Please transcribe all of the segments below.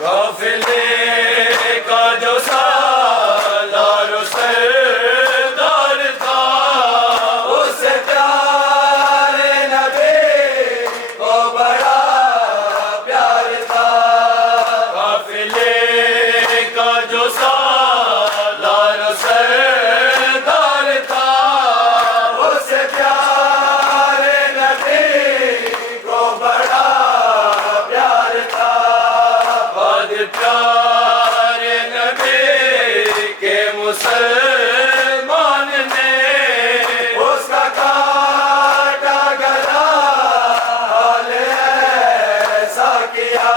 काफिले का जो सालार सरदार था, उससे प्यारे नबी को बड़ा प्यार था। काफिले का जो सालार सरदार था, उससे प्यारे नबी को बड़ा प्यार था। बाद प्यारे नबी के मुसलमान ने उसका काटा गला हाल ऐसा किया।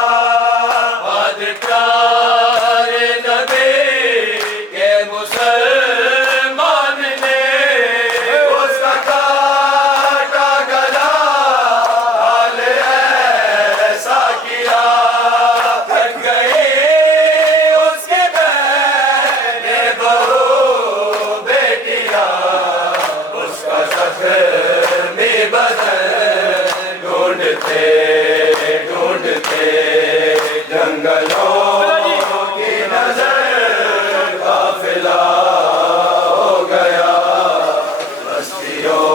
बाद प्यारे नबी के मुसलमान ने उसका काटा गला हाल ऐसा किया। थक गई उसके बहने बहू बेटियां, उसका ज़ख्मी बदन ढूंढते ढूंढते जंगलों की नजर काफिला हो गया। बस्तियों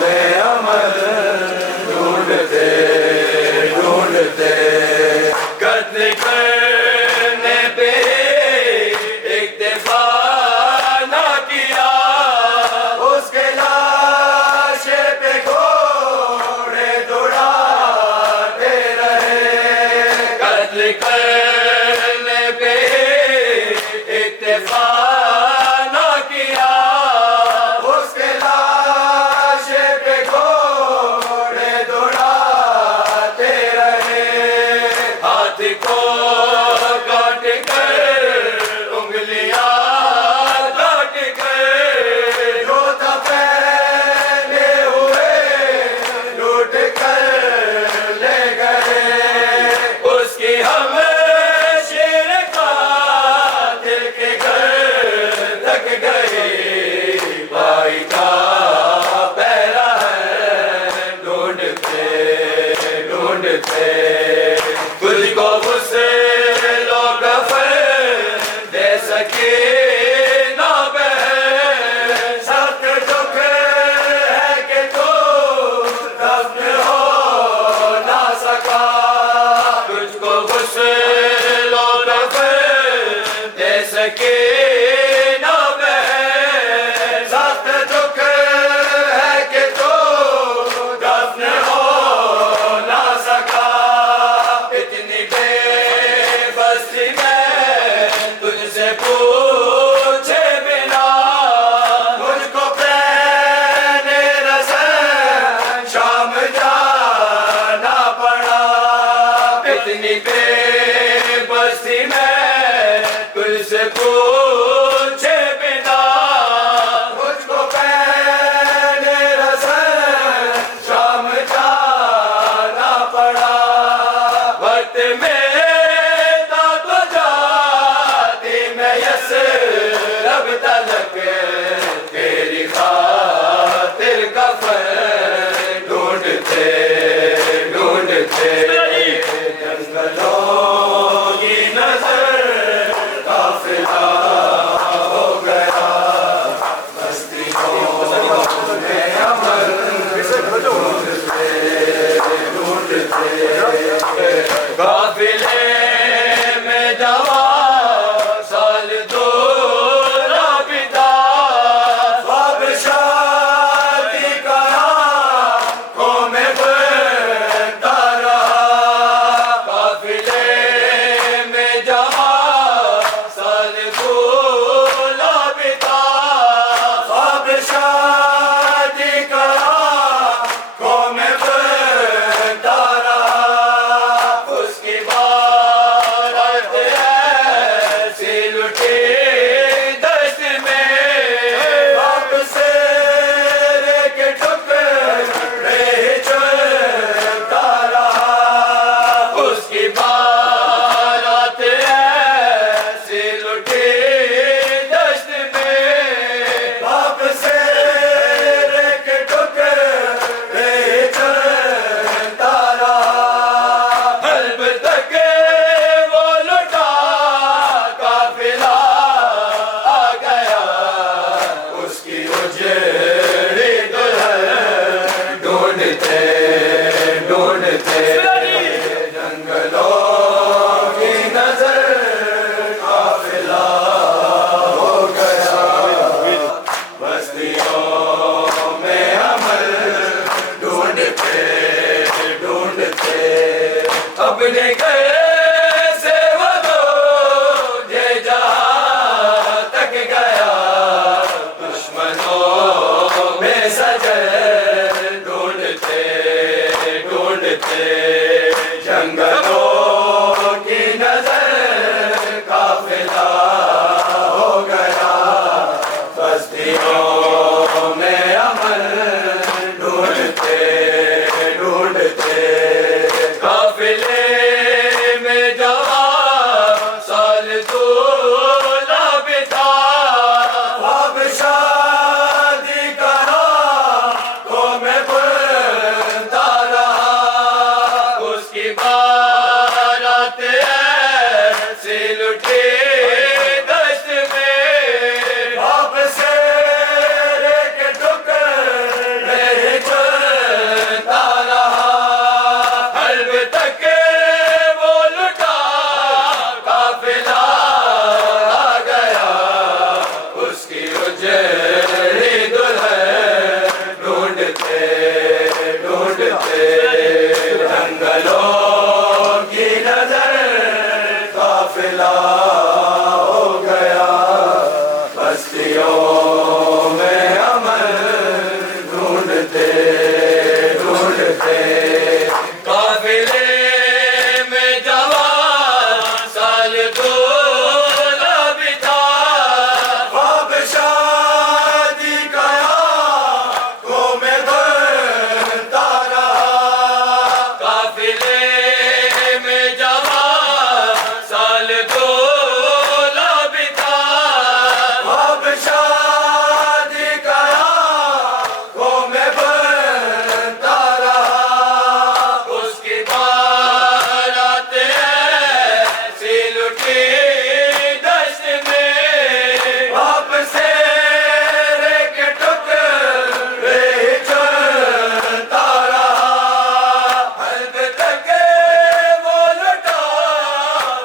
में अमल ढूंढते ढूंढते कत्ल करने पे इक्तिफा ना किया। उसके लाशे पे घोड़े दौड़ाते रहे। कत्ल करने पे इक्तिफा ना किया। उसके लाशे पे घोड़े दौड़ाते रहे। हाथ को काट कर उंगलियां काट कर जो था पहने हुए लूट कर ले गए। उसकी हम शेर कातिल के घर तक गए। भाई का पहरा है ढूंढते ढूंढते तुझको उससे लोग दे सके ना बहन। सख्त दुख है कि तू दफ्न हो ना सका। तुझको उससे लोग दे सके ना बहन। सख्त दुख है कि तू दफ्न हो ना सका। इतनी बेबसी में तुझसे पूछे बिना मुझको पहने रज़म शाम जाना पड़ा। इतनी बेबसी में तुझसे पूछे बिना मुझको पहने रज़म शाम जाना पड़ा। वक्त में था तो जाती मैं यसरब तलक तेरी खातिर कफन ढूंढते ढूंढते जंगलों की नजर काफिला हो गया। बस्तियों में अमल ढूंढते ढूंढते काफिले में जवान साल दो राबिता। ख्वाब शादी का आँखों में बनता रहा। ढूंढते जंगलों की नजर काफिला हो गया, बस्तियों में अमल ढूंढते ढूंढते अपने घर से वो जे जहां तक गया, दुश्मनों में सजल ढूंढते ढूंढते जंगलों की नजर काफिला हो गया, बस्तियों में अमल ढूंढते ढूंढते काफिले में जवान साल दूल्हा बिता, अब शादी करा तो मैं बुलता रहा, उसकी बारात ऐसी लुटी दश्त में, अब से के टुकड़े चलता रहा, हल्ब तक वो लुटा काफिला आ गया, उसकी उजड़ी दुल्हन ढूंढते ढूंढते जंगलों की नजर काफिला हो गया, बस्तियों में अमल ढूंढते ढूंढते काफिले में जवान साल दूल्हा बिता, अब शादी कया तो मैं बनता रहा, काफिले में जवान साल दूल्हा बिता, अब शादी कया तो मैं बनता रहा, उसकी बारात ऐसी लुटी दश्त में, अब से के टुकड़े चलता रहा, हल्ब तक वो लुटा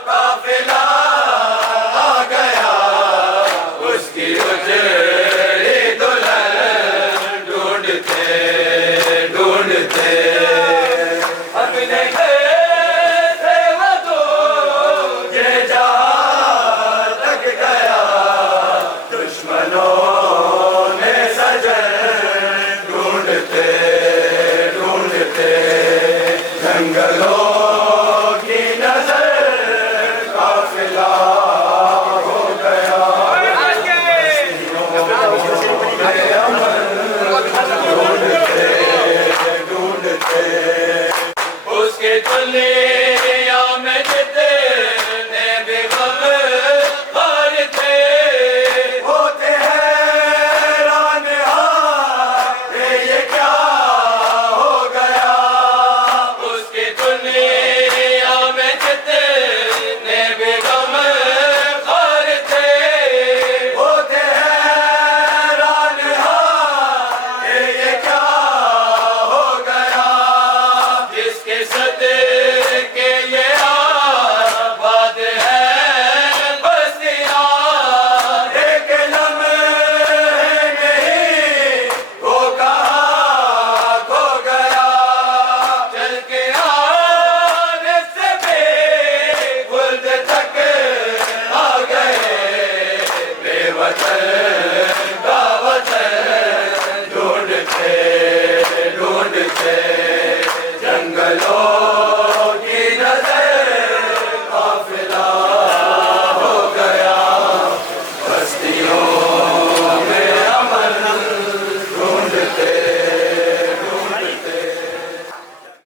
काफिला आ गया, उसकी उजड़ी दुल्हन ढूंढते ढूंढते अपने घर से वो जे जहां तक गया, दुश्मनों ने सजन ढूंढते ढूंढते जंगलों की नजर काफिला हो गया, ढूंढते उसके दुनिया में जितने भी गम हार थे, होते हैरान ये क्या हो गया, उसकी दुनिया में जितने भी गम हार थे, होते हैरान ये क्या हो गया, जिसके सदके ये आबाद है बस्तियां, एक लम्हे नहीं वो कहाँ खो गया, चल के आने से बेखुद तक आ गए बेवतन